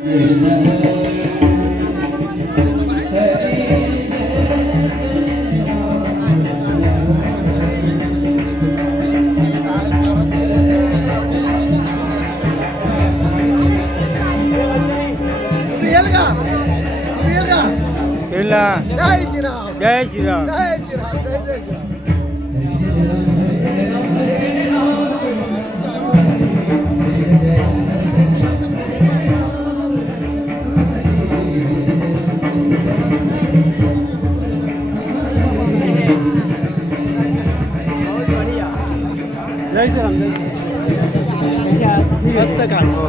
जय श्री राम जय श्री राम जय श्री राम जय श्री राम। जय श्री राम मस्त काम हो।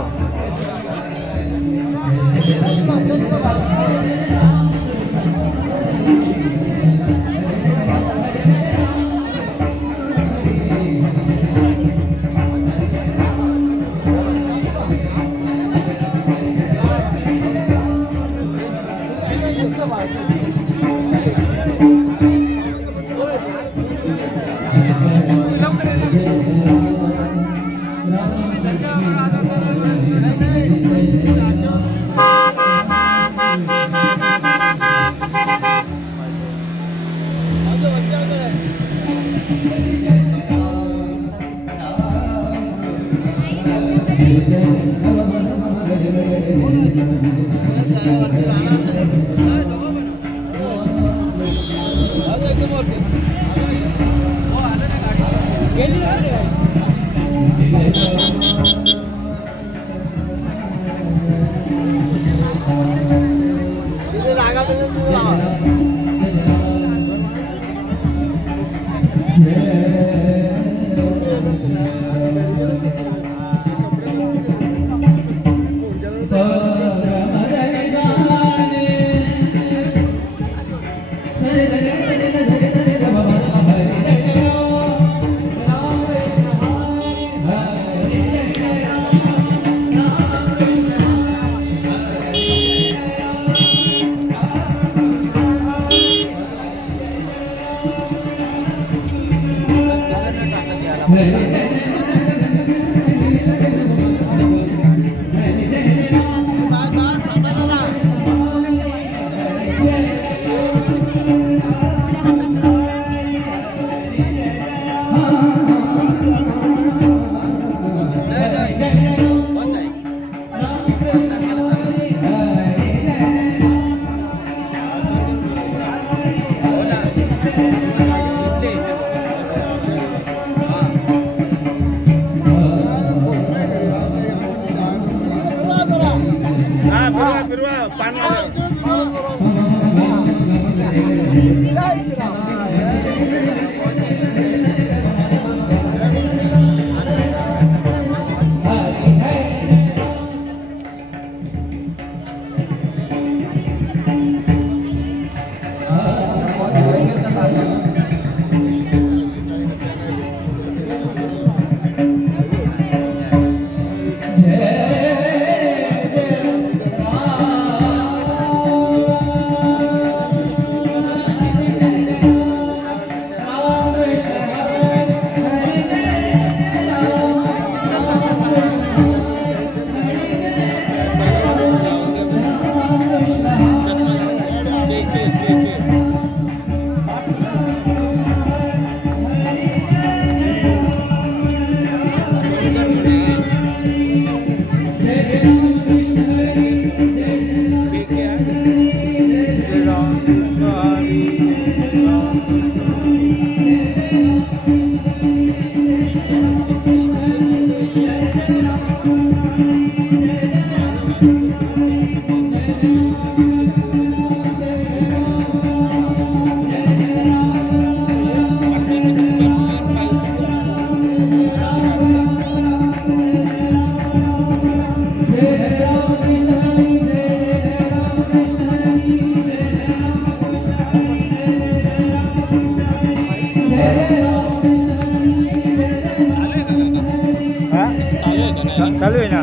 चालू आहे ना.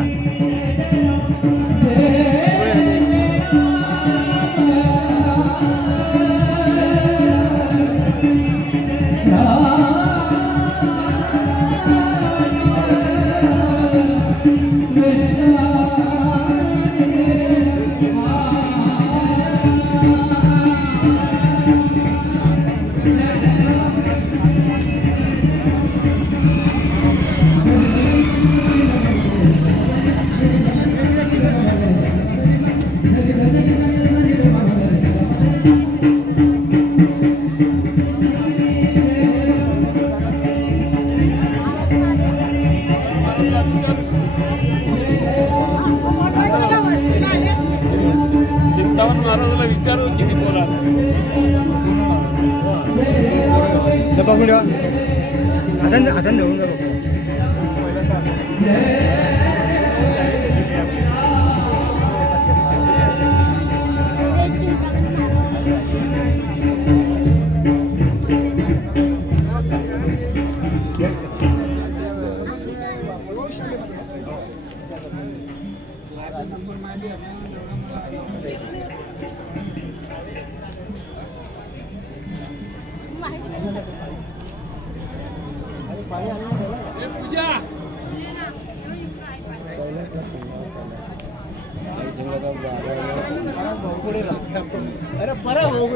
चिंतामण महाराजाला विचारू किती बोला बघून द्या आता देऊन द्या अरे परत हो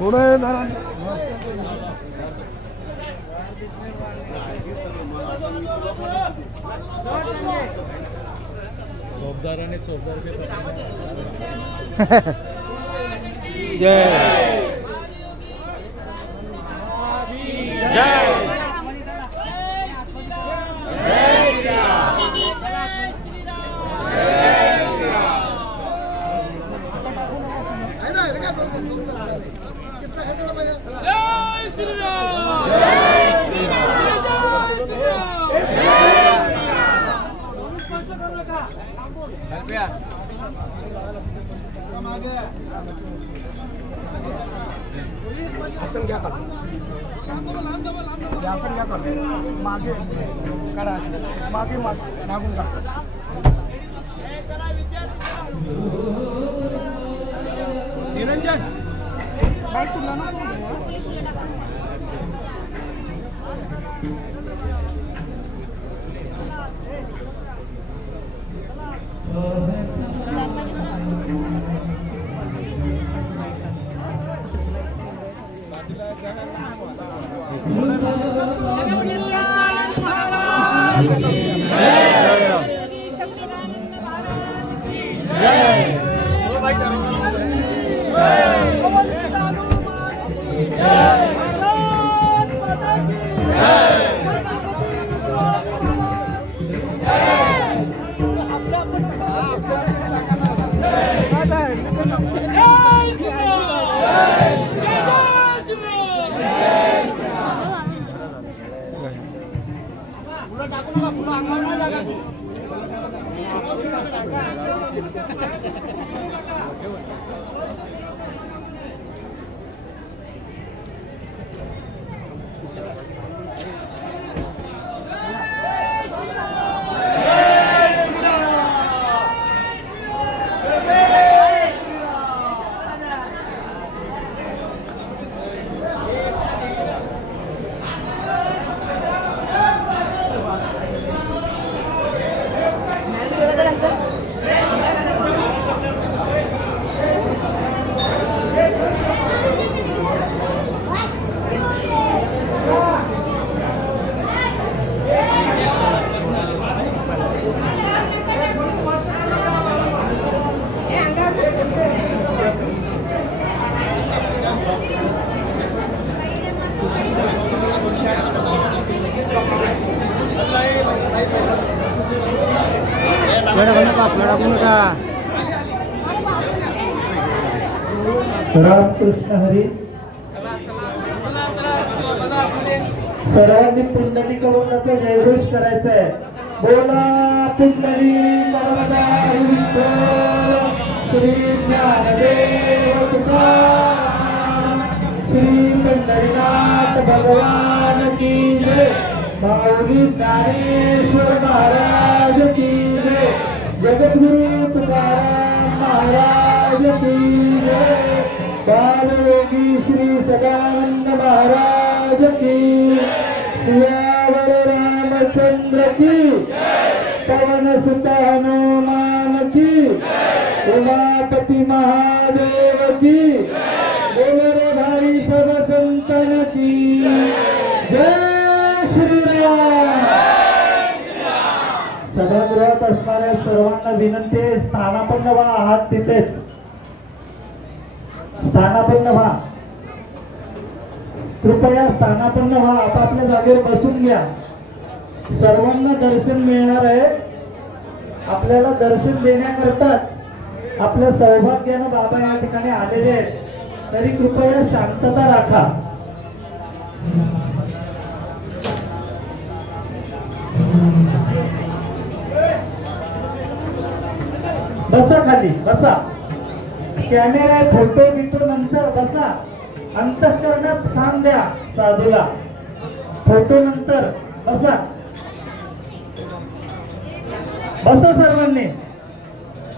पुढे धरा चौकदाराने चौकदार जय जय आसन घ्या कर आसन घ्या कर मागे करा मागे मागून का निरंजन रामकृष्ण हरी सर्वांनी पुंडलिकाकडून जयघोष करायचा आहे. बोला पुंडली नर्मदा विठ्ठल श्री ज्ञानदेव तुकाराम श्री पंढरीनाथ भगवान की जय. माऊली ज्ञानेश्वर महाराज की जय. जगद्गुरु तुकाराम महाराज की जय. बालयोगी श्री सदानंद महाराज की. सियावर रामचंद्र की. पवन सुत हनुमान की. उमापति महादेव की. बोलो भाई सब संतन की जय श्री राम. सभागृहात असणाऱ्या सर्वांना विनंती आहे, स्थानापन्न व्हा. आहात तिथेच स्थानापन्न व्हा. कृपया स्थानापन्न व्हा. आपापल्या जागेवर बसून घ्या. सर्वांना दर्शन मिळणार आहे. आपल्याला दर्शन देण्याकरता आपल्या सौभाग्यानं बाबा या ठिकाणी आलेले आहेत. तरी कृपया शांतता राखा. बसा खाली बसा. कॅमेरा फोटो बिटो नंतर बसा. अंतःकरणात स्थान द्या साधूला. फोटो नंतर बसा. बसा सर्वांनी.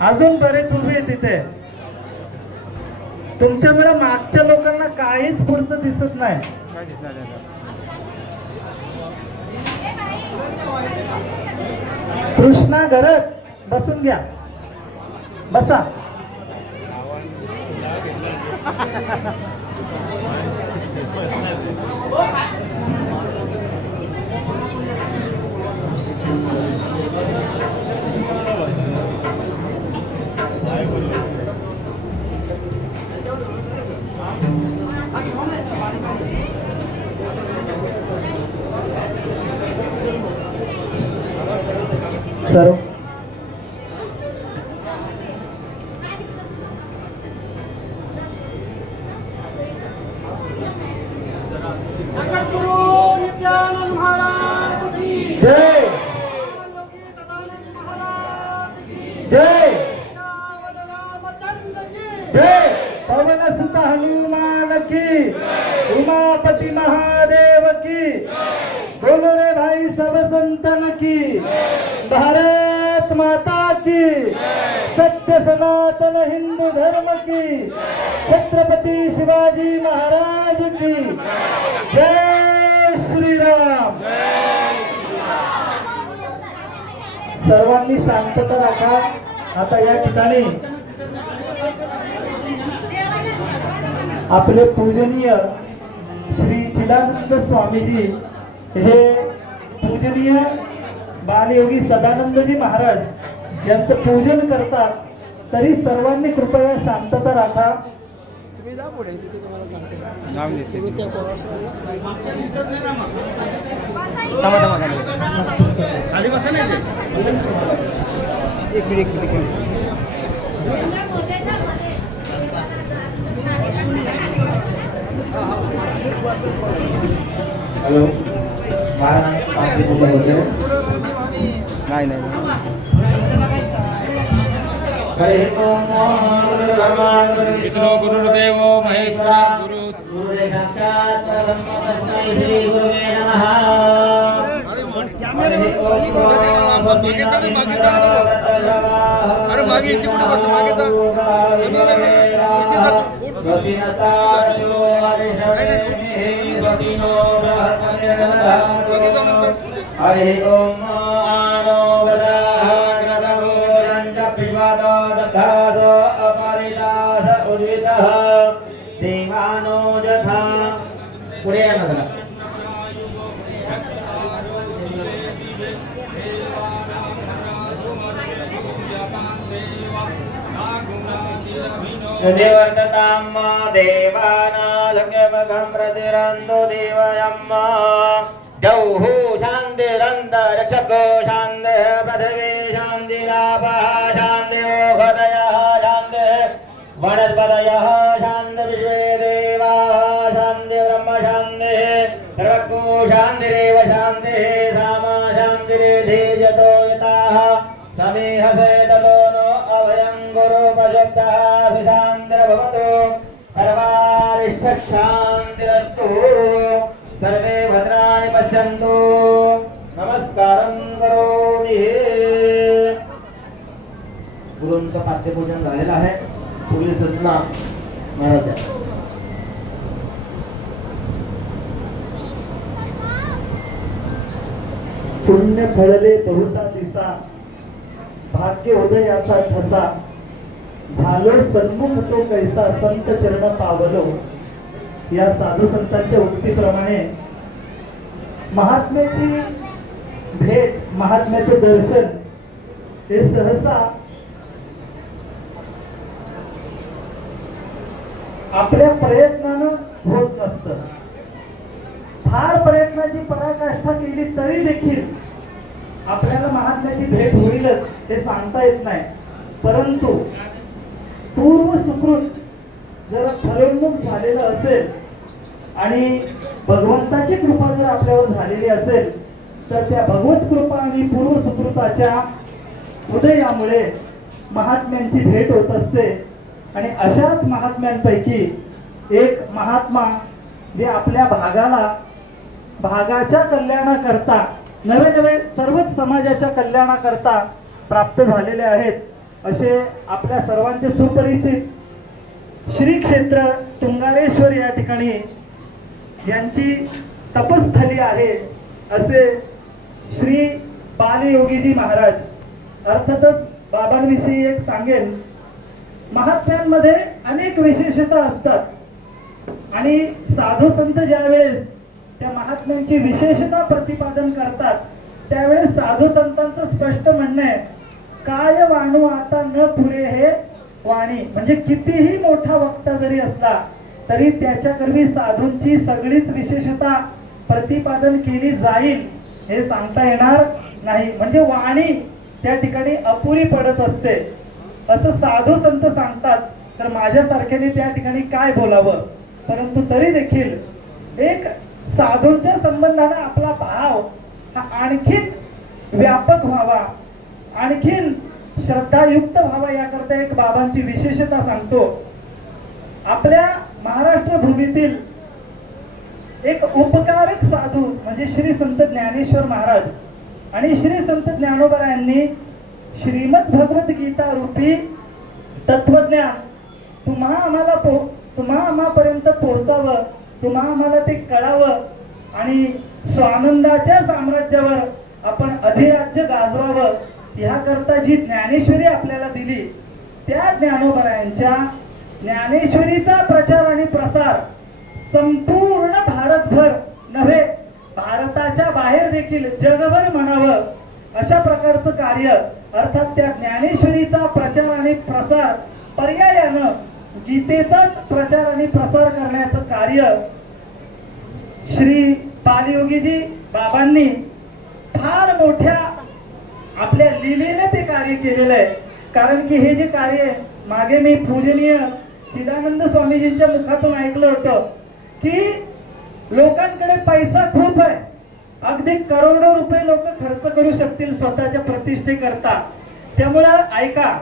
अजून बरेच उभे तिथे. तुमच्यामुळे मागच्या लोकांना काहीच पुढचं दिसत नाही. कृष्णा घरत बसून घ्या. बसा. सर्व जय जय जय. पवन सुत हनुमान की. उमापति महादेव की. बोलो रे भाई सब संतन की. भारत माता की. सत्य सनातन हिंदू धर्म की. छत्रपति शिवाजी महाराज की जय श्री राम. सर्वांनी शांतता राखा. आता या ठिकाणी आपले पूजनीय श्री चिदानंद स्वामीजी हे पूजनीय बालयोगी सदानंदजी महाराज यांचं पूजन करतात. तरी सर्वांनी कृपया शांतता राखा. तुम्ही जा पुढे. तिथे तुम्हाला नाम देते. खाली बसा नाही. एक मिनिट. हॅलो. नाही नाही. विष्णु गुरुदेव महेश्वरा गुरु अरे मागे हरि ओम आनो दधासो अपरिदास उद्वितः देवानो यथा. पुढे या ना जरा. देवर्तताम् देवानालक्ष्मघं प्रतिरन्दो देवयम्. जौः शान्तिरन्तरिक्षको शान्तिः पृथिवी शान्तिरापः शान्तिरोषधयः शान्तिः वनस्पतयः शान्तिः विश्वे देवाः शान्तिः ब्रह्म शान्तिः सर्वत्र सर्गो शान्तिरेव शान्तिः सामा शान्तिरेधीजतो यताः समेहसे ततो नो अभयं गुरुपशब्दः सुशान्तिर्भवतु सर्वारिष्टशान्तिरस्तु सर्वे भद्राणि पश्यन्तु नमस्कारं करोमि गुरूंचं पाठ्यपूजन झालेलं आहे पुढील सूचना महाराज द्या पुण्य फळले बहुता दिसा भाग्य उदयाचा ठसा झालो सन्मुख तो कैसा संत चरण पावलो या साधू संतांच्या उक्तीप्रमाणे महात्म्याची भेट महात्म्याचे दर्शन हे सहसा आपल्या प्रयत्नानं होत नसतं. फार प्रयत्नाची पराकाष्ठा केली तरी देखील आपल्याला महात्म्याची भेट होईलच हे सांगता येत नाही. परंतु पूर्व सुकृत जर फलोन्मुख झालेलं असेल आणि भगवंताची कृपा जर आपल्यावर झालेली असेल तर त्या भगवत कृपा आणि पूर्व सुकृताच्या उदयामुळे महात्म्यांची भेट होत असते. आणि अशाच महात्म्यांपैकी एक महात्मा जे आपल्या भागाच्या कल्याणाकरता नवे नवे सर्वच समाजाच्या कल्याणाकरता प्राप्त झालेले आहेत असे आपल्या सर्वांचे सुपरिचित श्री क्षेत्र तुंगारेश्वर या ठिकाणी यांची तपस्थली आहे असे श्री बालयोगीजी महाराज. अर्थातच बाबांविषयी एक सांगेन, महात्म्यांमध्ये अनेक विशेषता असतात आणि साधू संत ज्यावेळेस त्या महात्म्यांची विशेषता प्रतिपादन करतात त्यावेळेस साधू संतांचं स्पष्ट म्हणणं आहे, काय वाणू आता न पुरे हे वाणी. म्हणजे कितीही मोठा वक्ता जरी असला तरी त्याच्याकरवी साधूंची सगळीच विशेषता प्रतिपादन केली जाईल हे सांगता येणार नाही. म्हणजे वाणी त्या ठिकाणी अपुरी पडत असते असं साधू संत सांगतात. तर माझ्यासारख्याने त्या ठिकाणी काय बोलावं. परंतु तरी देखील एक साधूंच्या संबंधाने आपला भाव हा आणखीन व्यापक व्हावा, आणखीन श्रद्धायुक्त व्हावा याकरता एक बाबांची विशेषता सांगतो. आपल्या महाराष्ट्र भूमीतील एक उपकारक साधू म्हणजे श्री संत ज्ञानेश्वर महाराज आणि श्री संत ज्ञानोबा यांनी श्रीमद भगवत गीता रूपी तत्वज्ञान तुम्हा आम्हापर्यंत पोहोचावं, तुम्हा आम्हाला ते कळावं आणि स्वानंदाच्या साम्राज्यावर आपण अधिराज्य गाजवावं ह्याकरता जी ज्ञानेश्वरी आपल्याला दिली त्या ज्ञानोबरायांच्या ज्ञानेश्वरीचा प्रचार आणि प्रसार संपूर्ण भारतभर नव्हे भारताच्या बाहेर देखील जगभर म्हणावं अशा प्रकारचं कार्य अर्थात त्या ज्ञानेश्वरीचा प्रचार आणि प्रसार पर्यायानं गीतेचाच प्रचार आणि प्रसार करण्याचं कार्य श्री बालयोगीजी बाबांनी फार मोठ्या आपल्या लीलेने ते कार्य केलेलं आहे. कारण की हे जे कार्य मागे मी पूजनीय चिदानंद स्वामीजींच्या मुखातून ऐकलं होतं की लोकांकडे पैसा खूप आहे, अगदी करोडो रुपये लोक खर्च करू शकतील स्वतःच्या प्रतिष्ठेकरता. त्यामुळं ऐका,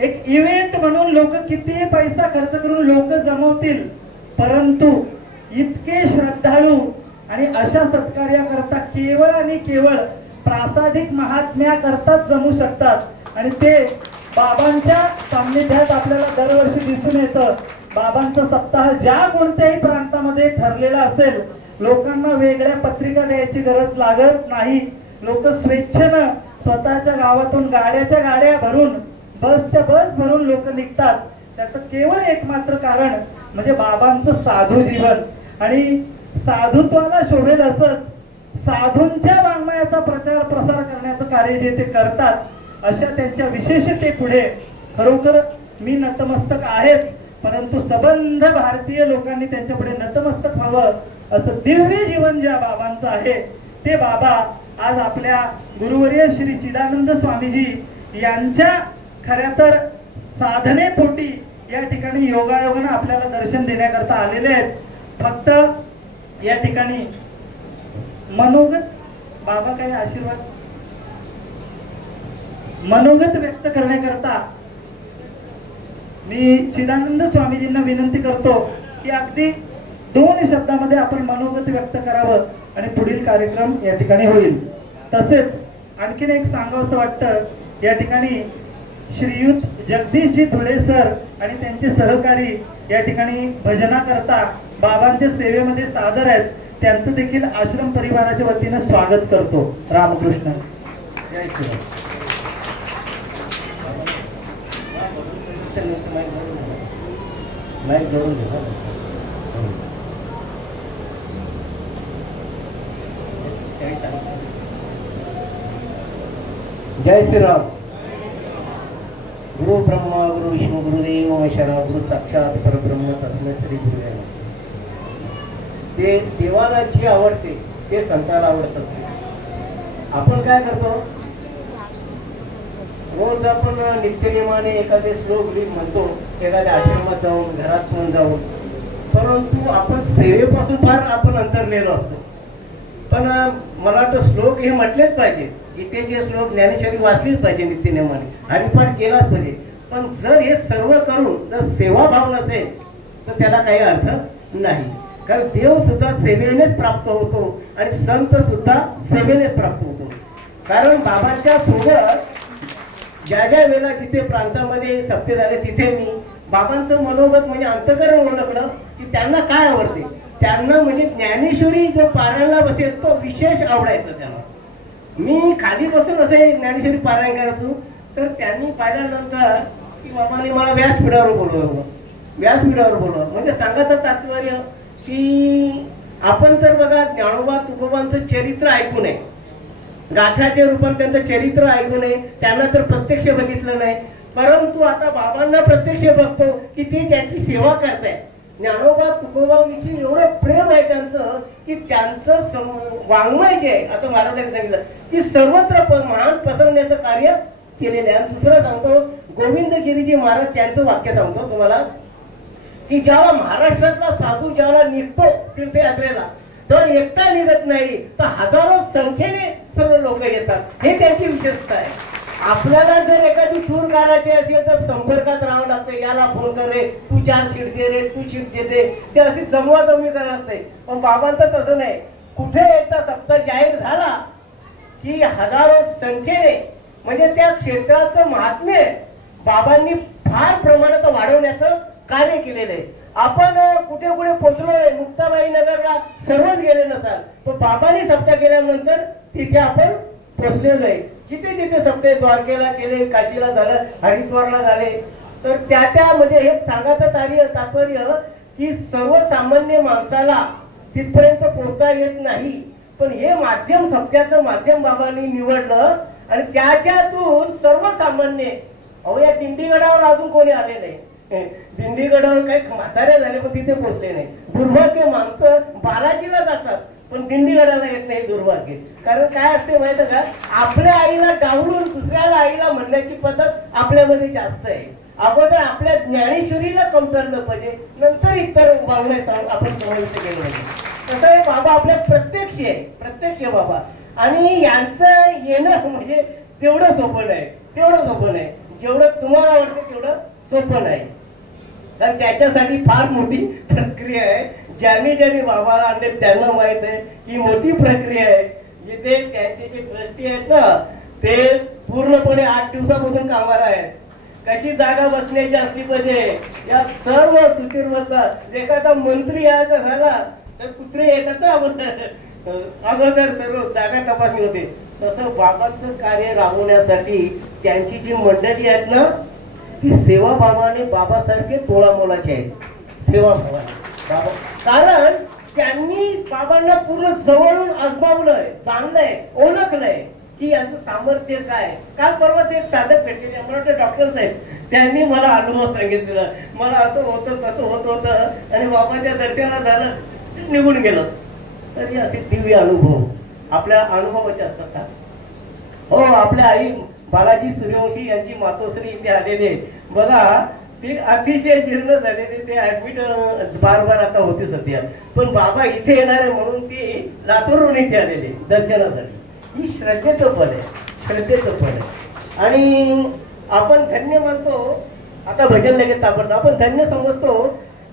एक इव्हेंट म्हणून लोक कितीही पैसा खर्च करून लोक जमवतील, परंतु इतके श्रद्धाळू आणि अशा सत्कार्याकरता केवळ आणि केवळ प्रासादिक महात्म्या करताच जमू शकतात. आणि ते बाबांच्या सान्निध्यात आपल्याला दरवर्षी दिसून येतं. बाबांचा सप्ताह ज्या कोणत्याही प्रांतामध्ये ठरलेला असेल, लोकांना वेगळ्या पत्रिका द्यायची गरज लागत नाही. लोक स्वेच्छेनं स्वतःच्या गावातून गाड्याच्या गाड्या भरून बसच्या बस भरून लोक निघतात. त्याचं केवळ एकमात्र कारण म्हणजे बाबांचं साधू जीवन. आणि साधुत्वाला शोभेल असंच साधूंच्या वाङ्मयाचा प्रचार प्रसार करण्याचं कार्य जे ते करतात अशा त्यांच्या विशेषतेपुढे खरोखर मी नतमस्तक आहेत. परंतु सबंध भारतीय लोकांनी त्यांच्यापुढे नतमस्तक व्हावं असं दिव्य जीवन ज्या बाबांचं आहे ते बाबा आज आपल्या गुरुवर्य श्री चिदानंद स्वामीजी यांच्या खऱ्या तर साधनेपोटी या ठिकाणी योगायोगानं आपल्याला दर्शन देण्याकरता आलेले आहेत. फक्त या ठिकाणी मनोगत बाबा काही आशीर्वाद मनोगत व्यक्त करण्याकरता मी चिदानंद स्वामीजींना विनंती करतो की अगदी 2 शब्दामध्ये आपण मनोगत व्यक्त करावं आणि पुढील कार्यक्रम या ठिकाणी होईल. तसेच आणखीन एक सांगावंसं वाटतं, या ठिकाणी श्रीयुत जगदीशजी धुळे सर आणि त्यांचे सहकारी या ठिकाणी भजनाकरता बाबांच्या सेवेमध्ये सादर आहेत. त्यांचं देखील आश्रम परिवाराच्या वतीनं स्वागत करतो. रामकृष्ण. जय श्रीराम. माईक जोडून घे. जय श्रीराम. गुरु ब्रह्मा गुरु विष्णू गुरुदेव महेश्वरा गुरु साक्षात परब्रह्म तस्मै श्री गुरुदेव. ते देवाला जे आवडते ते संताला आवडतं. आपण काय करतो, रोज आपण नित्यनियमाने एखादे श्लोक म्हणतो, एखाद्या आश्रमात जाऊन घरात पण जाऊन, परंतु आपण सेवेपासून फार आपण अंतरलेलो असतो. पण मला वाटतं श्लोक हे म्हटलेच पाहिजे. इथे जे श्लोक ज्ञानेश्वरी वाचलीच पाहिजे नित्यनियमाने, हरिपाठ केलाच पाहिजे. पण जर हे सर्व करून जर सेवाभाव नसेल तर त्याला काही अर्थ नाही. कारण देव सुद्धा सेवेनेच प्राप्त होतो आणि संत सुद्धा सेवेनेच प्राप्त होतो. कारण बाबांच्या सोबत ज्या ज्या वेळेला जिथे प्रांतामध्ये सप्ते झाले तिथे मी बाबांचं मनोगत म्हणजे अंतकरण ओळखलं की त्यांना काय आवडते. त्यांना म्हणजे ज्ञानेश्वरी जो पारायणला बसेल तो विशेष आवडायचा त्यांना. मी खाली बसून असे ज्ञानेश्वरी पारायण करायचो, तर त्यांनी पाहिल्यानंतर की बाबांनी मला व्यासपीठावर बोलवलं. व्यासपीठावर बोलवलं म्हणजे सांगायचं तात्पर्य की आपण तर बघा ज्ञानोबा तुकोबांचं चरित्र ऐकू नये, गाथाच्या रूपात त्यांचं चरित्र ऐकू नये, त्यांना तर प्रत्यक्ष बघितलं नाही. परंतु आता बाबांना प्रत्यक्ष बघतो की ते ज्याची सेवा करताय. ज्ञानोबा तुकोबांविषयी एवढं प्रेम आहे त्यांचं की त्यांचं वाङ्मय जे आहे, आता महाराजांनी सांगितलं की सर्वत्र महान पसरण्याचं कार्य केलेलं आहे. आणि दुसरं सांगतो, गोविंदगिरीजी महाराज त्यांचं वाक्य सांगतो तुम्हाला की ज्याला महाराष्ट्रातला साधू ज्याला निघतो तीर्थयात्रेला तर एकटा निघत नाही तर हजारो संख्येने सर्व लोक येतात. हे त्यांची विशेषता आहे. आपल्याला जर एखादी टूर काढायची असेल तर संपर्कात राहावं लागतं. याला फोन कर रे, तू 4 शीट दे रे, तू शीट दे. ते अशी जमवाजमवी करत नाही. पण बाबांचं तसं नाही. कुठे एकदा सप्ताह जाहीर झाला की हजारो संख्येने म्हणजे त्या क्षेत्राचं महात्म्य बाबांनी फार प्रमाणात वाढवण्याचं कार्य केलेलं आहे. आपण कुठे कुठे पोहोचलोय, मुक्ताबाई नगरला सर्वच गेले नसाल, पण बाबांनी सप्ताह केल्यानंतर तिथे आपण पोहोचलेलो आहे. जिथे जिथे सप्ताह द्वारकेला केले, काशीला झालं, हरिद्वारला झाले, तर त्या म्हणजे हे सांगायचं तात्पर्य की सर्वसामान्य माणसाला तिथपर्यंत पोहोचता येत नाही. पण हे माध्यम सप्त्याचं माध्यम बाबांनी निवडलं आणि त्याच्यातून सर्वसामान्य अहो या दिंडीगडावर अजून कोणी आले नाही. दिंडीगडावर काही म्हातारे झाले पण तिथे पोहोचले नाही. दुर्भाग्य माणसं बालाजीला जातात पण दिंडीगडाला येत नाही. दुर्भाग्य. कारण काय असते माहिती का, आपल्या आईला डावलून दुसऱ्याला आईला म्हणण्याची पद्धत आपल्यामध्ये जास्त आहे. अगोदर आपल्या ज्ञानेश्वरीला कमतरलं पाहिजे, नंतर इतर वावणे आपण समाविष्ट केलं पाहिजे. तसं हे बाबा आपल्या प्रत्यक्ष आहे, प्रत्यक्ष बाबा. आणि यांचं येणं म्हणजे तेवढं सोपं नाही, तेवढं सोपं नाही. जेवढं तुम्हाला वाटतं तेवढं सोपं नाही. कारण त्याच्यासाठी फार मोठी प्रक्रिया आहे. ज्यांनी बाबाला आणले त्यांना माहित आहे की मोठी प्रक्रिया आहे. जिथे त्यांचे जे ट्रस्टी आहेत ना ते पूर्णपणे 8 दिवसापासून कामाला आहेत. कशी जागा बसण्याची असली पाहिजे या सर्व सूचीवरचा. एखादा मंत्री यायचा झाला तर कुत्रे येतात ना अगोदर सर्व जागा तपासणी होते. तसं बाबांचं कार्य राबवण्यासाठी त्यांची जी मंडळी आहेत ना ती सेवाभावाने बाबासारखे तोळामोलाचे आहेत. सेवाभावाने बाबा, कारण त्यांनी बाबांना पूर्ण जवळून अजमावलंय, जाणलंय, ओळखलंय की यांचं सामर्थ्य काय. काल परवाच एक साधक भेटलेले, मला वाटतं डॉक्टर साहेब, त्यांनी मला अनुभव सांगितलेला. मला असं होतं तसं होत होतं आणि बाबांच्या दर्शनाला झालं निघून गेलं. तरी असे दिव्य अनुभव आपल्या अनुभवाचे असतात का हो. आपल्या आई बालाजी सूर्यवंशी यांची मातोश्री इथे आलेले बघा. ती अतिशय जीर्ण झालेली, ते ऍडमिट बार बार आता होते सध्या. पण बाबा इथे येणार आहे म्हणून ती लातूरहून इथे आलेली दर्शनासाठी. ही श्रद्धेचं फल आहे, श्रद्धेचं फल आहे. आणि आपण धन्य मानतो. आता भजन लगेच ताबडतोब आपण धन्य समजतो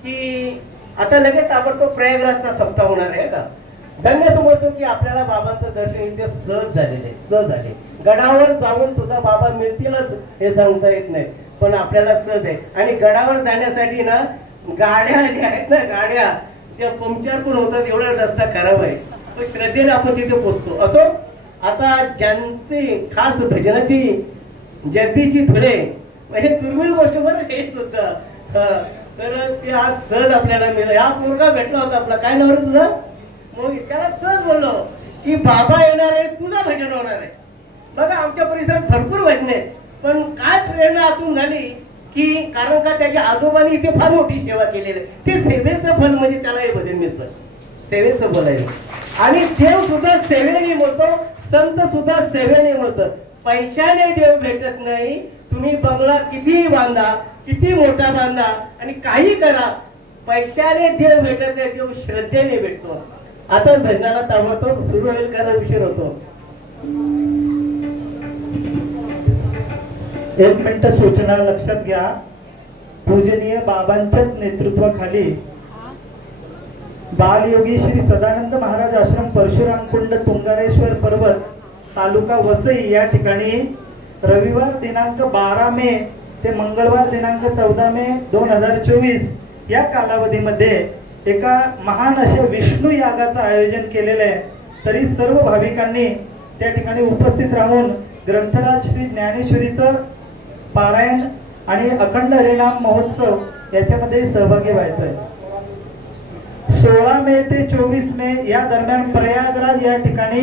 की आता लगेच ताबडतोब प्रयागराजचा सप्ताह होणार आहे का. धन्य समजतो की आपल्याला बाबांचं दर्शन इथे सहज झालेले, सहज झाले. गडावर जाऊन सुद्धा बाबा मिळतीलच हे सांगता येत नाही, पण आपल्याला सहज आहे. आणि गडावर जाण्यासाठी ना गाड्या ज्या आहेत ना, गाड्या त्या पंक्चर पण होतात, एवढा रस्ता खराब आहे. पण श्रद्धेने आपण तिथे पोहोचतो. असो, आता ज्यांची खास भजनाची जगदीची धुळे म्हणजे दुर्मिळ गोष्ट बरं हे सुद्धा, तर ते आज सहज आपल्याला मिळालं. हा पोरगा भेटला होता आपला, काय नाव रे तुझं? मग त्याला सहज बोललो की बाबा येणार आहे, तुझं भजन होणार आहे. बघा आमच्या परिसरात भरपूर भजन आहेत, पण काय प्रेरणा आतून झाली की कारण का त्याच्या आजोबांनी इथे फार मोठी सेवा केलेली आहे. ते सेवेचं फल म्हणजे त्याला हे भजन मिळतं, सेवेचं फल आहे. आणि देव सुद्धा सेवेने मिळतो, संत सुद्धा सेवेने मिळतं. पैशाने देव भेटत नाही. तुम्ही बंगला कितीही बांधा, किती मोठा बांधा आणि काही करा, पैशाने देव भेटत नाही, देव श्रद्धेने भेटतो. आता भजनाला ताबडतोब सुरू होईल कारण उशीर होतो. 1 मिनिट सूचना लक्षात घ्या. पूजनीय बाबांच्याच नेतृत्वाखाली बालयोगी श्री सदानंद महाराज आश्रम परशुराम कुंड तुंगारेश्वर पर्वत तालुका वसई या ठिकाणी रविवार दिनांक 12 मे ते मंगळवार दिनांक 14 मे 2024 या कालावधीमध्ये एका महान अशा विष्णू यागाचं आयोजन केलेलं आहे. तरी सर्व भाविकांनी त्या ठिकाणी उपस्थित राहून ग्रंथराज श्री ज्ञानेश्वरीचं पारायण आणि अखंड हरिनाम महोत्सव याच्यामध्ये सहभागी व्हायचं आहे. 16 मे ते 24 मे या दरम्यान प्रयागराज या ठिकाणी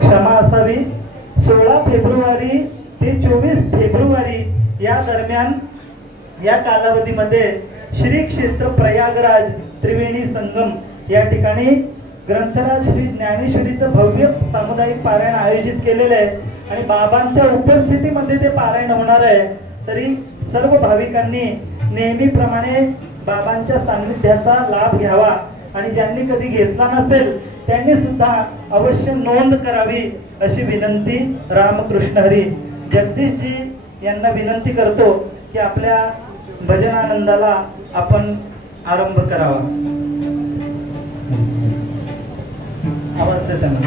क्षमा असावी 16 फेब्रुवारी ते 24 फेब्रुवारी या दरम्यान या कालावधीमध्ये श्री क्षेत्र प्रयागराज त्रिवेणी संगम या ठिकाणी ग्रंथराज श्री ज्ञानेश्वरीचं भव्य सामुदायिक पारायण आयोजित केलेलं आहे आणि बाबांच्या उपस्थितीमध्ये ते पारायण होणार आहे. तरी सर्व भाविकांनी नेहमीप्रमाणे बाबांच्या सान्निध्याचा लाभ घ्यावा आणि ज्यांनी कधी घेतला नसेल त्यांनी सुद्धा अवश्य नोंद करावी अशी विनंती रामकृष्ण हरी. जगदीशजी यांना विनंती करतो की आपल्या भजनानंदाला आपण आरंभ करावा. आवाज देताना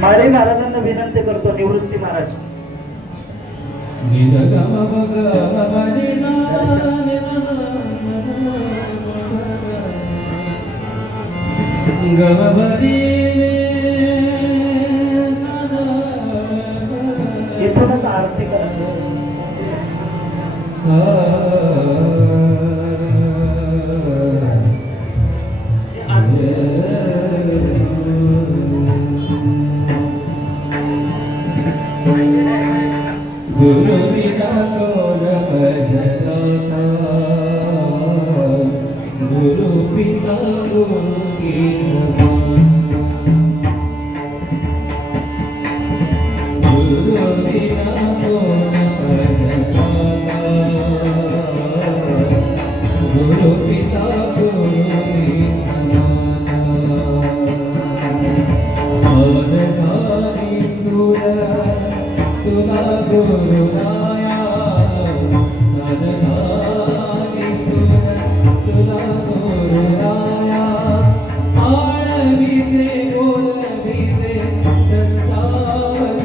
माळी महाराजांना विनंती करतो, निवृत्ती महाराज. इथूनच आरती करा. गुरु बिना कौन भजता, गुरु पिता गुरु की समान. गुरु बिना कौन भजता, गुरु पिता गुरु की समान. सदधारी सुर तुला गुरु लाया, सदधारी सुर तुला गुरु लाया. आळविते बोलविते दत्तावधूता,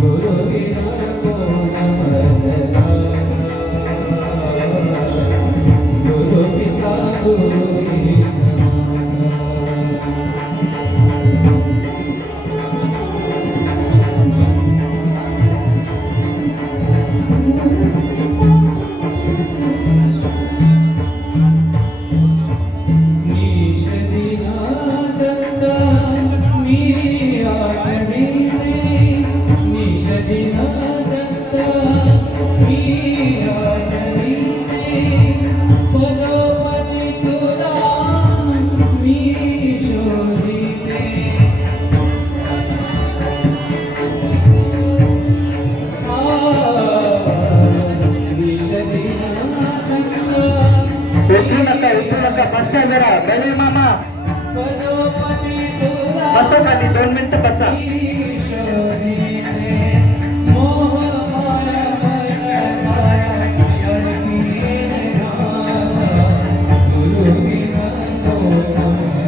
गुरु बिना कोण भजता, गुरु पिता गुरु की समान. गणे मामा पदोपदी तुला बसा खाली 2 मिनिटं बसा. ईश्वरीने मोह माया माया अर्पिणे राधा गुरु बिना कोण गुरु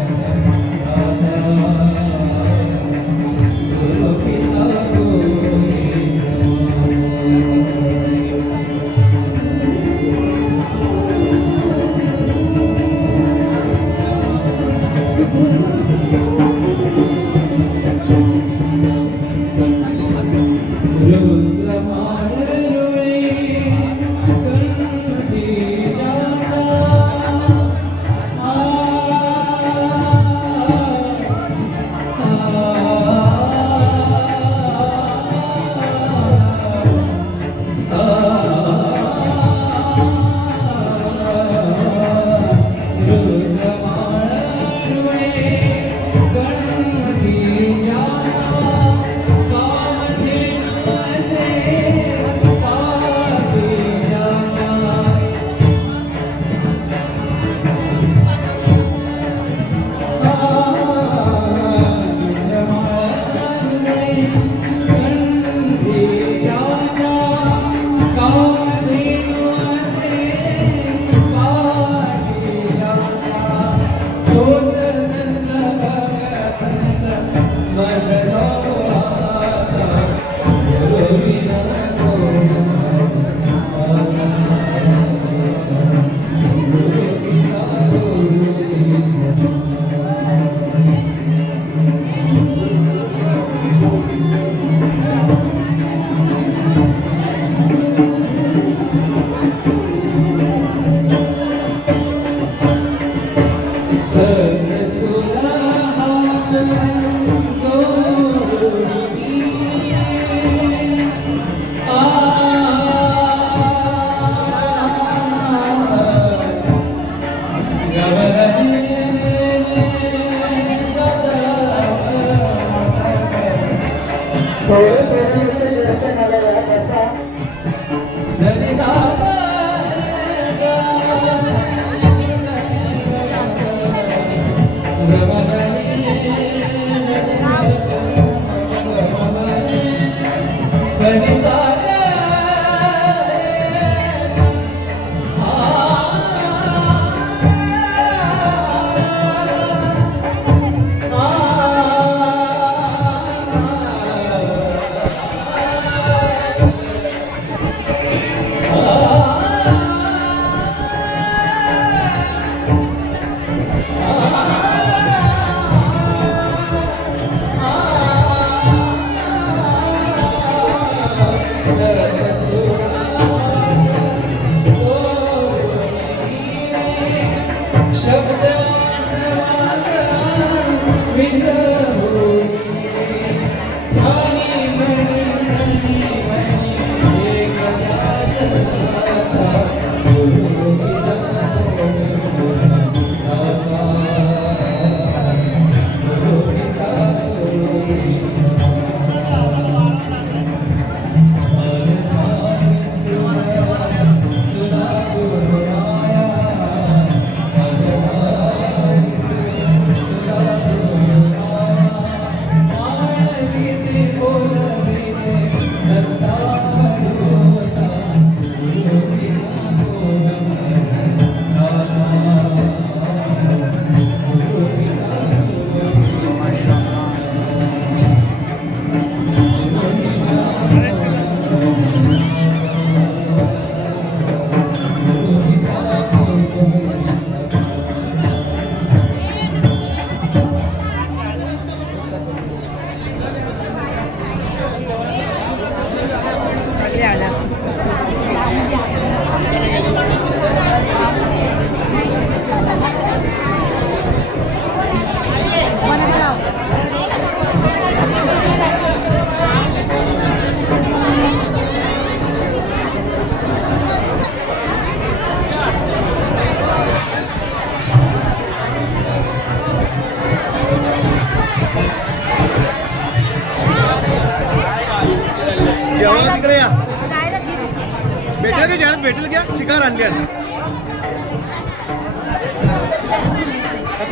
पिता भेटेल क्या शिकार आणली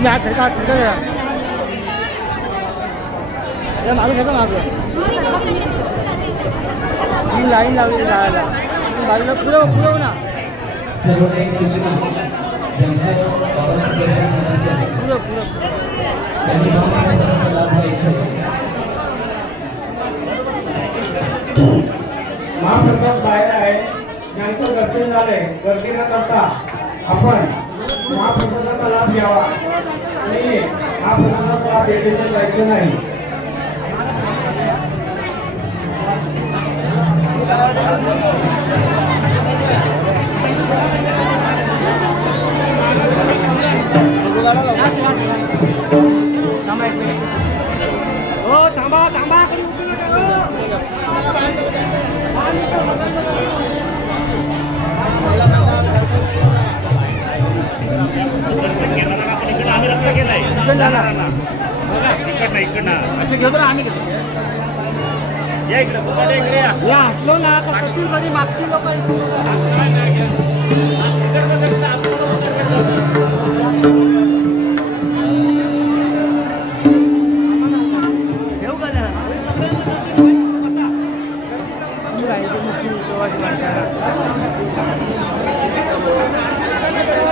हात खेळता मागं घेतो मागं ही लाईन लावली जायला बाजूला पुढं ना सर्व काही सूचना ज्यांचं पुढं त्यांनी लाभ घ्यायचा. महाप्रसाद बाहेर आहे ज्यांचं दर्शन झालंय गर्दी न करता आपण महाप्रसादाचा लाभ घ्यावा आणि महाप्रसादाचा लाभ घेतल्याशिवाय जायचं नाही. हो थांबा हटलो ना मागची लोक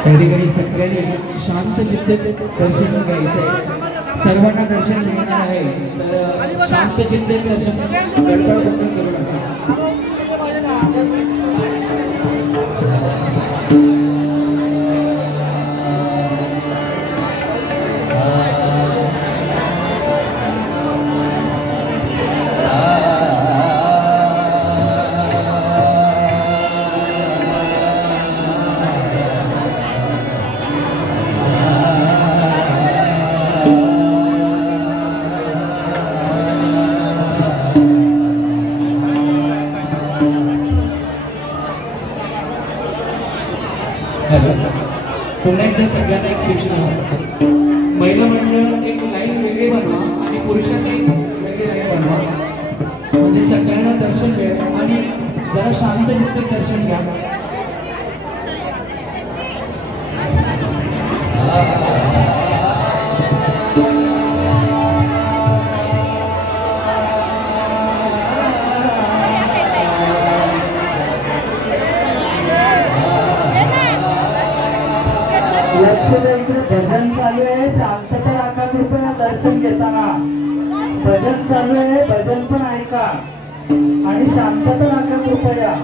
कधी सगळ्यांनी शांत चित्त दर्शन घ्यायचं आहे. सर्वांना दर्शन मिळणार आहे तर शांत चित्त दर्शन गडबड करू नका. पुन्हा एकदा सगळ्यांना एक सूचना, महिला मंडळ एक लाईन वेगळी बनवा आणि पुरुषांनी एक वेगळी लाईन बनवा म्हणजे सगळ्यांना दर्शन मिळेल आणि जरा शांत चित्त दर्शन घ्या. लक्ष द्यायचं भजन चालू आहे. शांतता राखा कृपया दर्शन घेताना. भजन चालू आहे, भजन पण ऐका आणि शांतता राखा कृपया.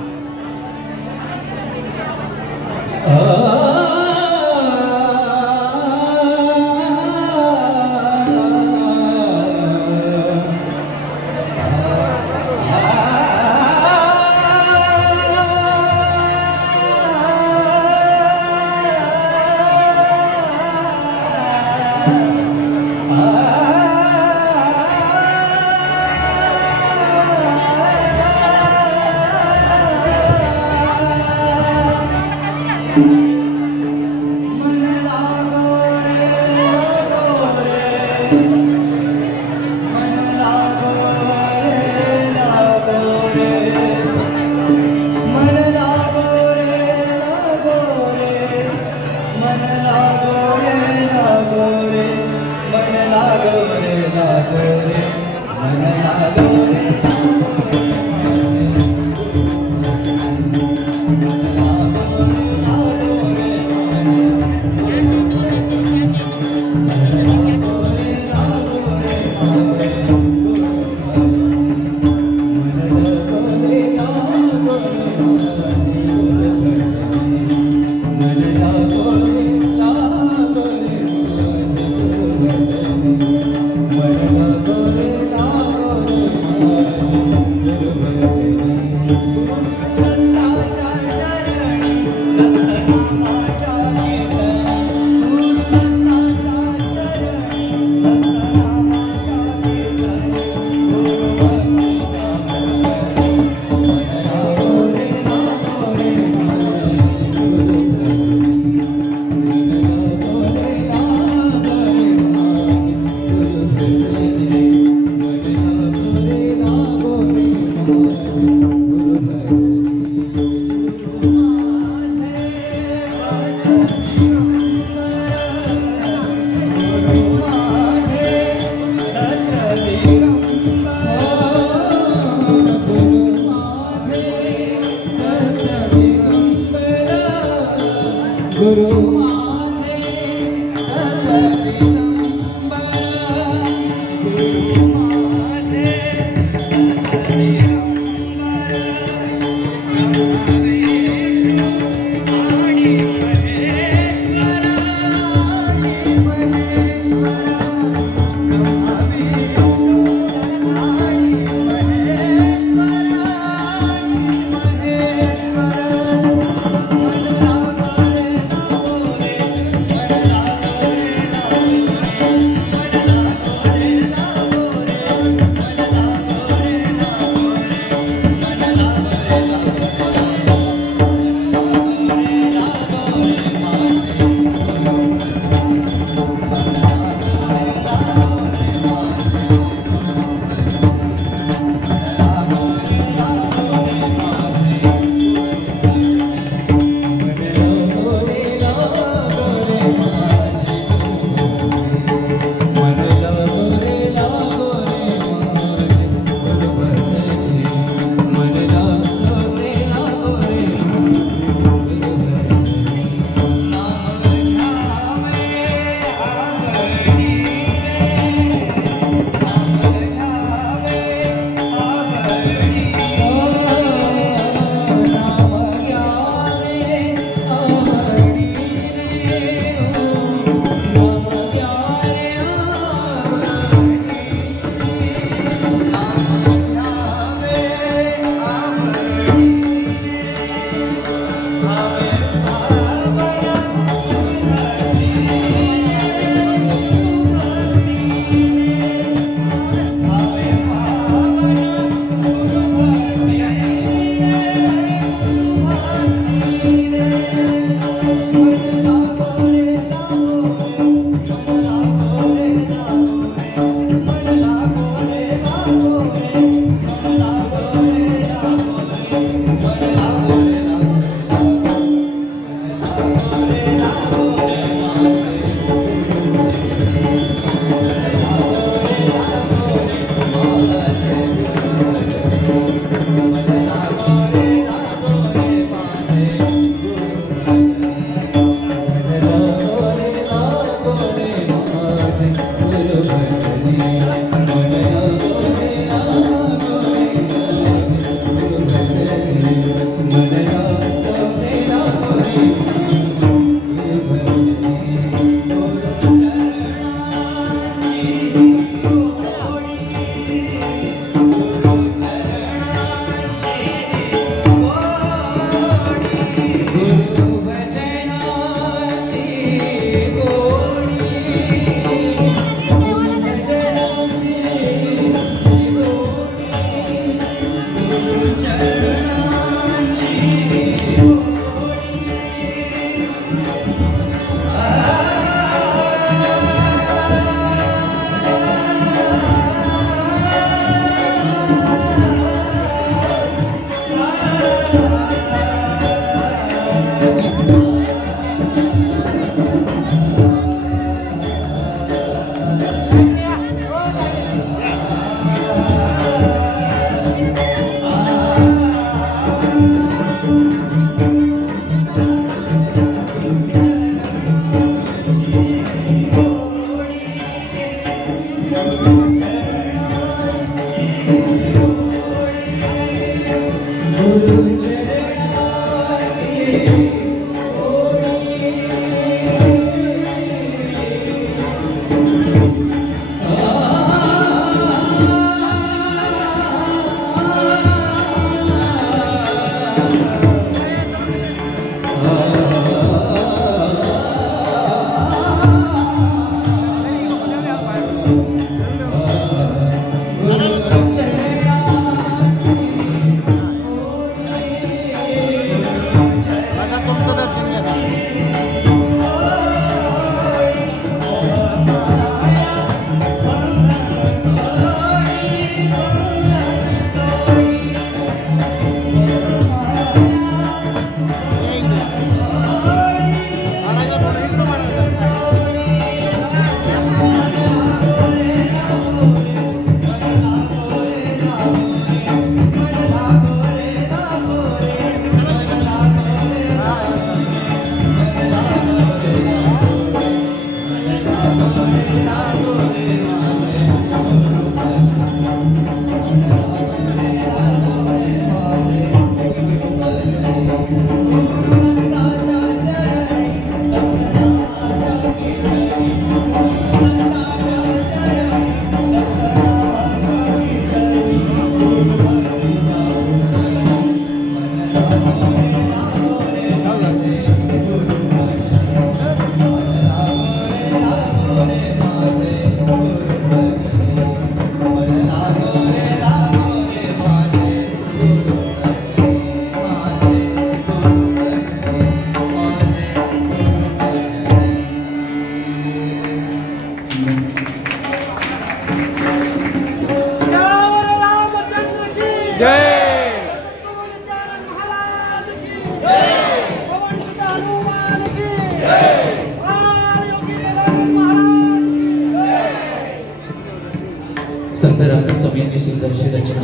संत रामदास स्वामींची सुंदरशी रचना.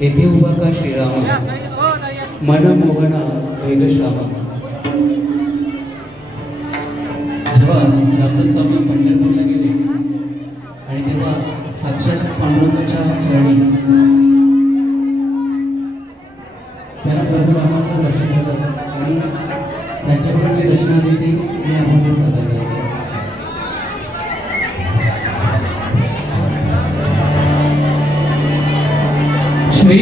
येथे उभा का श्रीराम मन मोहना वेगश्याम. जेव्हा रामदास स्वामी पंढरपूरला गेले आणि तेव्हा साक्षात पांडुरंगाच्या चरणी त्यांना प्रभू रामाचं दर्शन झालं आणि त्यांच्याकडून जी रचना आली ती मी आम्हाला सादर केली. श्री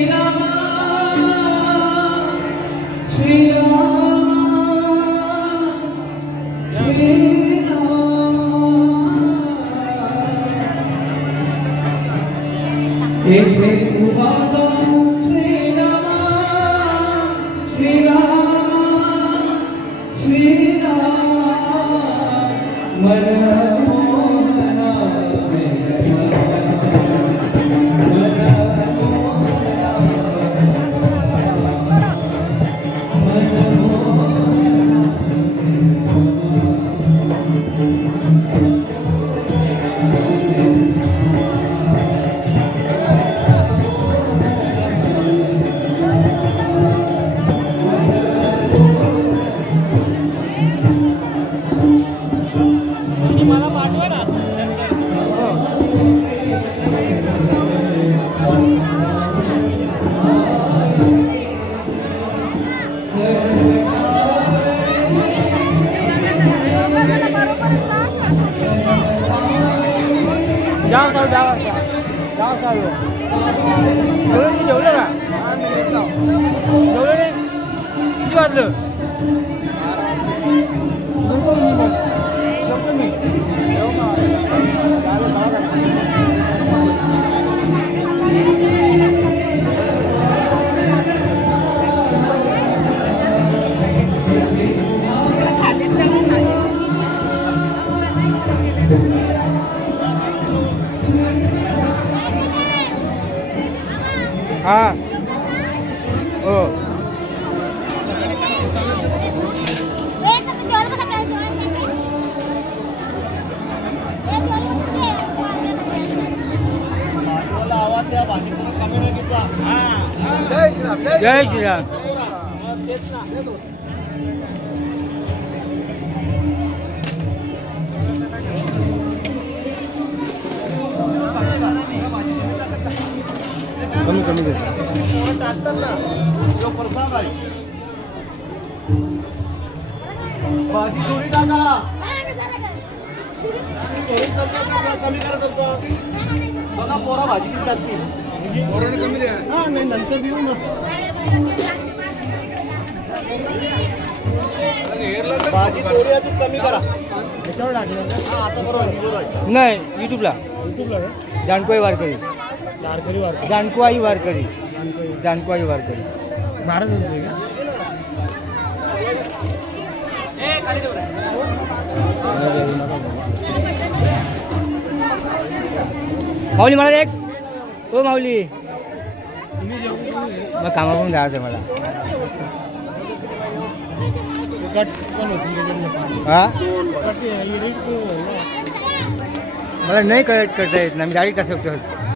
Krishna उभागा श्रीरामा श्रीरामा श्रीरामा मनमोहना जाऊ चालू जेवलं का जेवलं नाही किती वाजलं हाँ ओ जय श्रीराम कमी कमी दे भाजी थोडी टाका कमी करा बघा पोरा भाजी किती टाकतील कमी द्या हा नाही नंतर देऊ मस्त भाजी थोडी अजून कमी करा आता बरोबर नाही यूट्यूबला जानकोई वारकरी जानकोई वारकरी जानकोई वारकरी महाराजांचं आहे का माऊली मला एक हो माऊली मग कामावरून जायचं मला हा मला नाही करता येत ना मी गाडी कसं